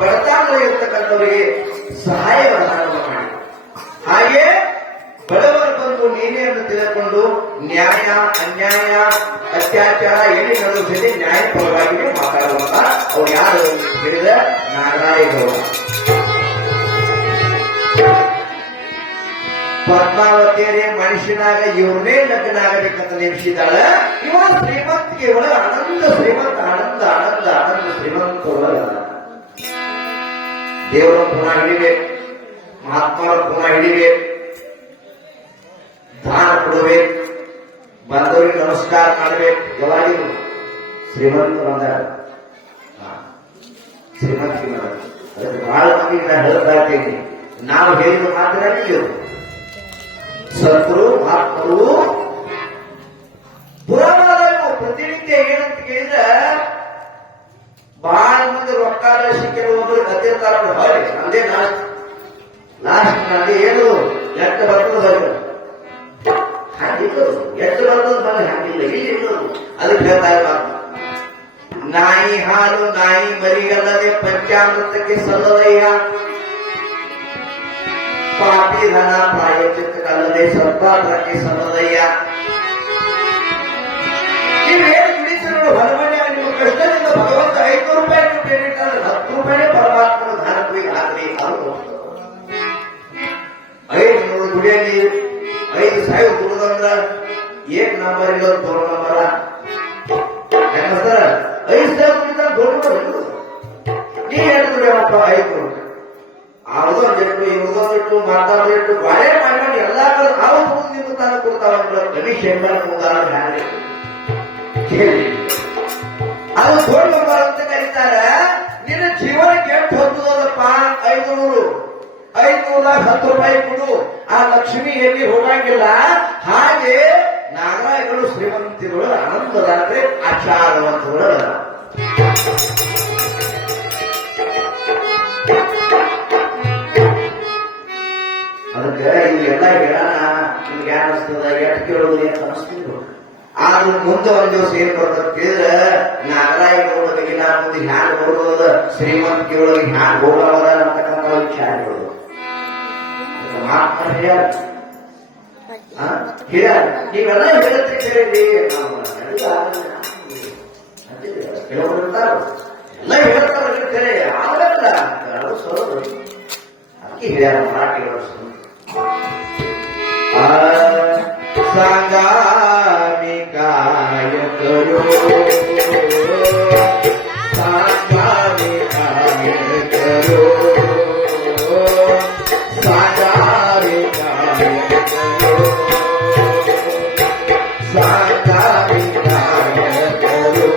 ಬಡತನ ಇರ್ತಕ್ಕಂಥವರಿಗೆ ಸಹಾಯವನ್ನು ಮಾಡಿ, ಹಾಗೆ ಬಡವರ ಬಂದು ನೀನೇ ಅಂತ ತಿಳ್ಕೊಂಡು ನ್ಯಾಯ ಅನ್ಯಾಯ ಅತ್ಯಾಚಾರ ಏನೇ ನಡೆಸಲಿ ನ್ಯಾಯ ಪರವಾಗಿ ಮಾತಾಡುವಾಗ ಅವ್ರು ಯಾರು ಹೇಳಿದ ನಾಗರಾಯಗೌಡ. ಪದ್ಮಾವತಿಯರೇ ಮನುಷ್ಯನಾಗ ಇವ್ರನ್ನೇ ಲಗ್ನ ಆಗಬೇಕಂತ ನೇಮಿಸಿದಾಳ. ಇವ ಶ್ರೀಮಂತಿಗೆ ಒಳಗ ಆನಂದ ಶ್ರೀಮಂತ ಆನಂದ ಆನಂದ ಆನಂದ ಶ್ರೀಮಂತ ಒಳಗ ದೇವರ ಪುನಃ ಹಿಡಿಬೇಕು. ಮಹಾತ್ಮರ ಪುನಃ ಹಿಡಿಬೇಕು, ದಾನ ಕೊಡಬೇಕು, ಬಂದವರಿಗೆ ನಮಸ್ಕಾರ ಮಾಡಬೇಕು. ಯಾವಾಗಿಗೂ ಶ್ರೀಮಂತರಂದ ಶ್ರೀಮಂತಿ ಅದಕ್ಕೆ ಬಹಳ ಮಂದಿ ನಾನು ಹೇಳ್ತಾ ಇದ್ದೀನಿ, ನಾವು ಹೇಳಿದ ಮಾತ್ರ ನೀವು ಸಂತರು ಮಹಾತ್ಮರು ಪುರಾಣಗಳು ಪ್ರತಿನಿತ್ಯ ಏನಂತ ಕೇಳಿದ್ರೆ ಬಹಳ ಮಂದಿ ರೊಕ್ಕಾರ ಸಿಕ್ಕಿರುವುದು ಗದ್ದಿರ್ತಾರ. ನಂದೇ ಲಾಸ್ಟ್ ನನಗೆ ಏನು ಎಟ್ಟ ಬರ್ತದ ಹಾಗಿಲ್ಲ, ಎಷ್ಟು ಬರ್ತದ ಬಂದ್ರೆ ಹಾಗಿಲ್ಲ, ಇಲ್ಲಿ ಇಲ್ಲೋದು ಅದಕ್ಕೆ ಹೇಳ್ತಾ ಇಲ್ಲ. ನಾಯಿ ಹಾಲು ನಾಯಿ ಮರಿಗಲ್ಲದೆ ಪಂಚಾಮೃತಕ್ಕೆ ಸಲ್ಲದಯ್ಯ, ಪಾಪಿ ಧನ ಪ್ರಾಯಚಿತ್ತಕ್ಕಲ್ಲದೆ ಸತ್ಪಾತ್ರಕ್ಕೆ ಸಲ್ಲದಯ್ಯ. ನೀವೇನು ದುಡಿತಿರೋ ಹೊರಮನೆ ನಿಮ್ಮ ಕಷ್ಟದಿಂದ ಭಗವಂತ 500 ರೂಪಾಯಿ ಪೇಮೆಂಟ್ ಆದ್ರೆ 10 ರೂಪಾಯಿ ಪರಮಾತ್ಮನ ದಾನಕ್ಕೆ ಆಗಲಿ. ಅದು 500 ದುಡಿಯಲ್ಲಿ 5,000 ದುಡಿದಂದ್ರ ಏಕ್ ನಂಬರ್ ಇಲ್ಲ, ದೊಡ್ಡ ನಂಬರ ಯಾಕಂದ್ರೆ 5,000 ದುಡಿದ ದೊಡ್ಡ ನಂಬರ್. ನೀ ಏನು ದುಡಿಯಪ್ಪ 500 ಅವ್ರದೊಂದಿಟ್ಟು ಇವ್ರದೊಂದಿಟ್ಟು ಮಾತಾಡಿಟ್ಟು ಬಾಳೆ ಮಾಡಿ ಎಲ್ಲಾ ಕಡೆ ನಾವು ನಿಂತು ತಾನು ಕೊಡ್ತಾವ ಕಮಿಷನ್ ಉದಾಹರಣೆ ಹಾಗೆ ಕೇಳಿ ಅದು ದೊಡ್ಡ ನಂಬರ್ ಅಂತ ಕರೀತಾರೆ. ನಿನ್ನ ಜೀವನಕ್ಕೆ ಎಷ್ಟು ಹೊತ್ತದಪ್ಪ 500 10 ರೂಪಾಯಿ ಕೊಡು, ಆ ಲಕ್ಷ್ಮಿ ಎಲ್ಲಿ ಹೋಗಂಗಿಲ್ಲ. ಹಾಗೆ ನಾಗರಾಯಗಳು ಶ್ರೀಮಂತಿಗಳು ಆನಂದದಾದ್ರೆ ಆಚಾರವಂತಗಳು. ಅದಕ್ಕೆ ಇವೆಲ್ಲ ಹೇಳೋಣ ನಿಮ್ಗೆ ಏನ್ ಅನಿಸ್ತದ, ಎಷ್ಟು ಕೇಳೋದು ಅಂತ ಅನಿಸ್ತಿದ್ರು. ಆದ್ರೂ ಮುಂದೆ ಒಂದು ದಿವಸ ಏನ್ ಬರ್ತದೆ ಕೇಳಿದ್ರೆ ನಾಗರಾಯಗಳೊಳಗೆ ನಾ ಮುಂದೆ ಹ್ಯಾಂಗ್ ಹೋಗೋದ, ಶ್ರೀಮಂತಿಗಳೊಳಗೆ ಹ್ಯಾಂಗ್ ಹೋಗೋದ ಅಂತಕ್ಕಂಥ ವಿಚಾರಗಳು ಮಹಾತ್ಮ ಹೇಳ್ಯಾರ. ನೀವೆಲ್ಲ ಹೇಳುತ್ತೆ ಕೇಳಿ, ಕೆಲವರಿರ್ತಾರ ಎಲ್ಲ ಹೇಳ್ತಾರ ಕರೆ ಆಗಲ್ಲ ಸೋದು. ಅದಕ್ಕೆ ಹೇಳ್ಯಾರ ಮರಾಠಿಗಳು ಸಂಗಾಮಿ ಕಾಯಕರು ಸಂಗಾಮಿ ಕಾಯಕರು ಸಂಗಾಮಿ ಕಾಯಕರು ಸಂಗಾಮಿ ಕಾಯಕರು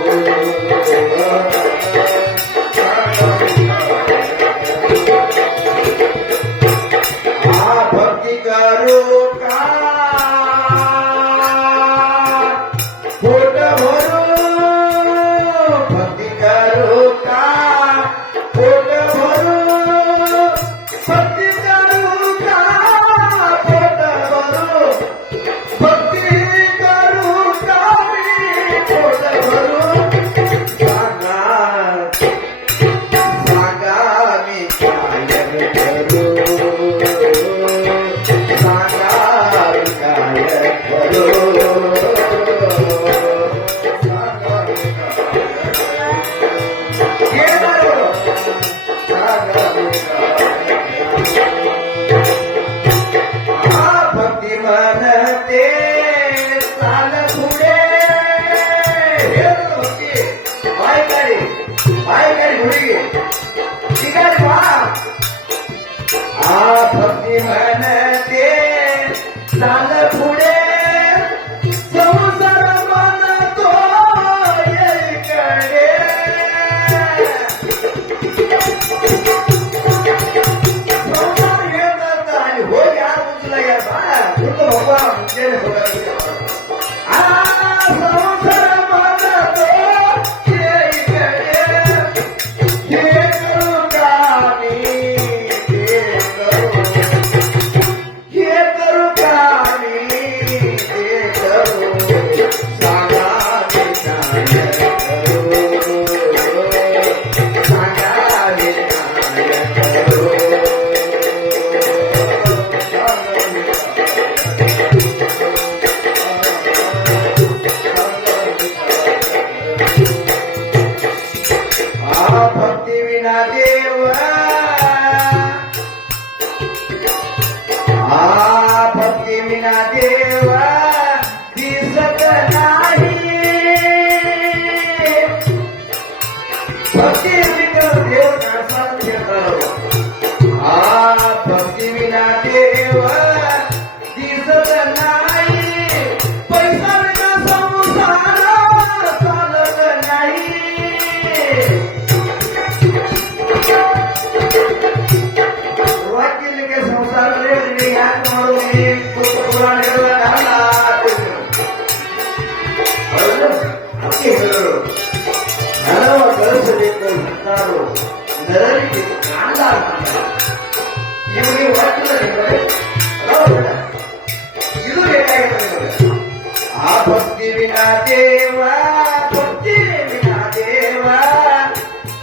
ಆ ಭಕ್ತಿ ಕರು भक्ती म्हणते चाल पुढे संसार म्हणतो येईकडे संसार घेतात आणि हो या उचला या बा कुठं भगवान संसार म्हणतो येईकडे हे करू कामी ते करू ನರರಿಗೆ ಕಾಣಲಾರ ಇವರಿಗೆ ಹೊರಟಿಲ್ಲ ನಿಮಗೆ ಇದು ಬೇಕಾಗಿದೆ ನಿಮಗೆ ಆ ಭಕ್ತಿ ವಿನಾ ದೇವ ಭಕ್ತಿ ವಿನಾ ದೇವ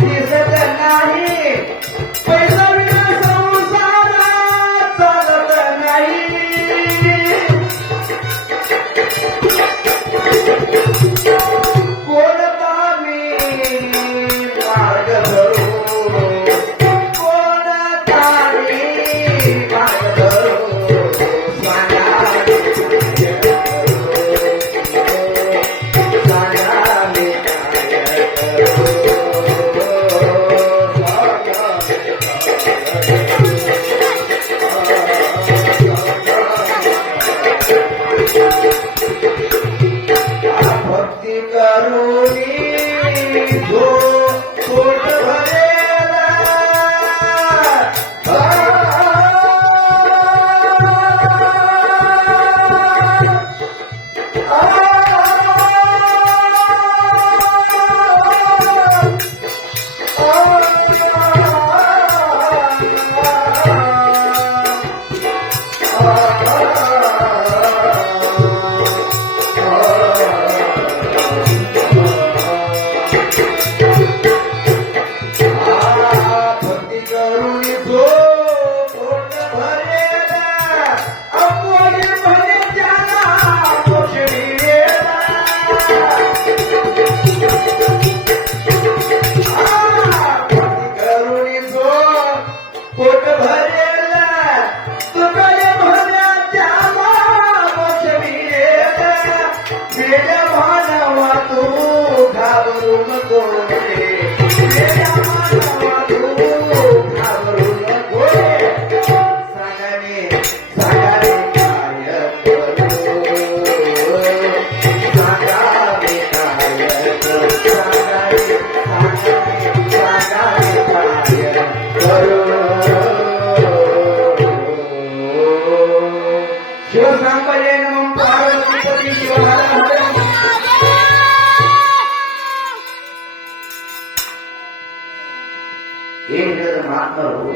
दिसत नाही पैसा विना संसार चालत नाही कोणता मी मार्ग धरू कोणता मी मार्ग धरू सांगा मी भक्ती करुणी जो पोट भरेला भक्ती करुणी जो पोट भरेला अपोली म्हणे त्याला मोक्ष मिळेला भक्ती करुणी जो पोट भरेला तुकडे म्हणे त्याला मोक्ष मिळेला वेड्या मानवा तू घाबरू नको रे वेड्या मानवा तू घाबरू नको रे सांगाने सांगाने काय करू सांगाने काय करू सांगाने काय करू शिवसांबले नमः पार्वती शिव हर हर ಏನ್ ಹೇಳಿದ ಮಾತನಾಡು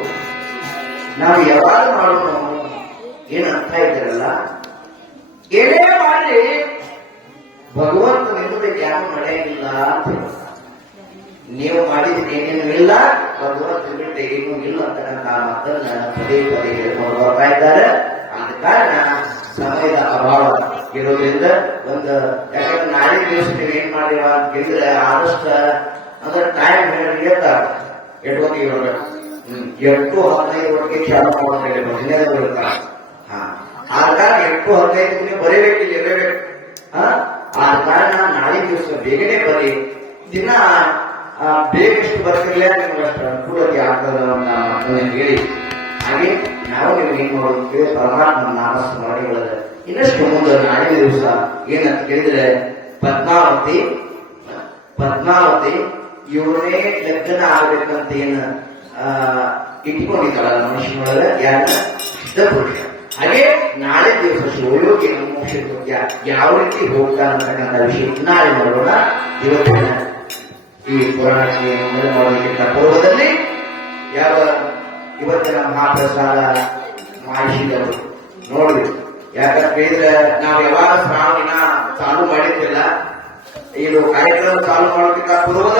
ನಾವು ಯಾವಾಗ ಮಾಡೋಣ ಏನ್ ಅರ್ಥ ಇದ್ದೀರಲ್ಲ ಏನೇ ಮಾಡಿ ಭಗವಂತ ನಿಮ್ಮದೇ ಯಾರು ನಡೆಯಂಗಿಲ್ಲ ಅಂತ ಹೇಳ್ತಾರೆ. ನೀವು ಮಾಡಿದ್ರೆ ಏನೇನು ಇಲ್ಲ ಭಗವಂತ ಬಿಟ್ಟು ಏನೂ ಇಲ್ಲ ಅಂತಕ್ಕಂಥ ಮಾತನ್ನ ಪದೇ ಪದೇ ಹೇಳ್ಕೊಂಡು ಬರ್ತಾ ಇದ್ದಾರೆ. ಆದ ಕಾರಣ ಸಮಯದ ಅಭಾವ ಇರೋದ್ರಿಂದ ಒಂದು ಯಾಕಂದ್ರೆ ನಾಳೆ ದಿವಸ ನೀವು ಏನ್ ಮಾಡಿವ ಅಂತ ಕೇಳಿದ್ರೆ ಆದಷ್ಟು ಅಂದ್ರೆ ಟೈಮ್ ಹೇಳ್ತಾರೆ 8 ಗಂಟೆಗೆ ಇರಬೇಕು 8:15 ಚಾಲು ಮಾಡೋದ್ರೆ ಭಜನೆ ಇರ್ತಾರೆ. ಆದ ಕಾರಣ 8:15 ನೀವು ಬರೀಬೇಕಿಲ್ಲ ಇರಬೇಕು. ಆದ ಕಾರಣ ನಾಳೆ ದಿವಸ ಬೇಗನೆ ಬರೀ ದಿನ ಬೇಗ ಎಷ್ಟು ಬರ್ತಿರ್ಲಿಲ್ಲ ನಿಮ್ಗೆ ಅಷ್ಟು ಅನುಕೂಲತೆ ಆಗ್ತದ ಮಾತನ್ನ ಹೇಳಿ ಹಾಗೆ ನಾವು ನಿಮ್ಗೆ ಏನ್ ಮಾಡೋದಕ್ಕೆ ಪರಮಾತ್ಮ ನಾಮಸ್ಮರಣೆಗಳದ ಇನ್ನಷ್ಟು ಮುಂದೆ ನಾಳೆ ದಿವಸ ಏನಂತ ಕೇಳಿದ್ರೆ ಪದ್ಮಾವತಿ ಇವರೇ ಲಗ್ನ ಆಗ್ಬೇಕಂತ ಏನ ಇಟ್ಕೊಂಡಿದ್ದಾಳ ಮನುಷ್ಯನೊಳಗ ಯಾರ ಸಿದ್ಧಪುರುಷ. ಹಾಗೆ ನಾಳೆ ದಿವಸ ಶಿವಯೋಗಿ ಮೋಕ್ಷದ ಬಗ್ಗೆ ಯಾವ ರೀತಿ ಹೋಗ್ತಾನ ಅಂತಕ್ಕಂಥ ವಿಷಯ ನಾಳೆ ನೋಡೋಣ. ಇವತ್ತಿನ ಈ ಪುರಾಣಕ್ಕೆ ಮಾಡೋದಕ್ಕಿಂತ ಪೂರ್ವದಲ್ಲಿ ಯಾವ ಇವತ್ತಿನ ಮಹಾಪ್ರಸಾದ ಮಾಡಿಸಿದರು ನೋಡಿ. ಯಾಕಂತ ಹೇಳಿದ್ರೆ ನಾವು ಯಾವಾಗ ಶ್ರಾವಣಿನ ಚಾಲು ಮಾಡಿದ್ದಿಲ್ಲ, ಇದು ಕಾರ್ಯಕ್ರಮ ಚಾಲು ಮಾಡೋದಕ್ಕಿಂತ ಪೂರ್ವದಲ್ಲಿ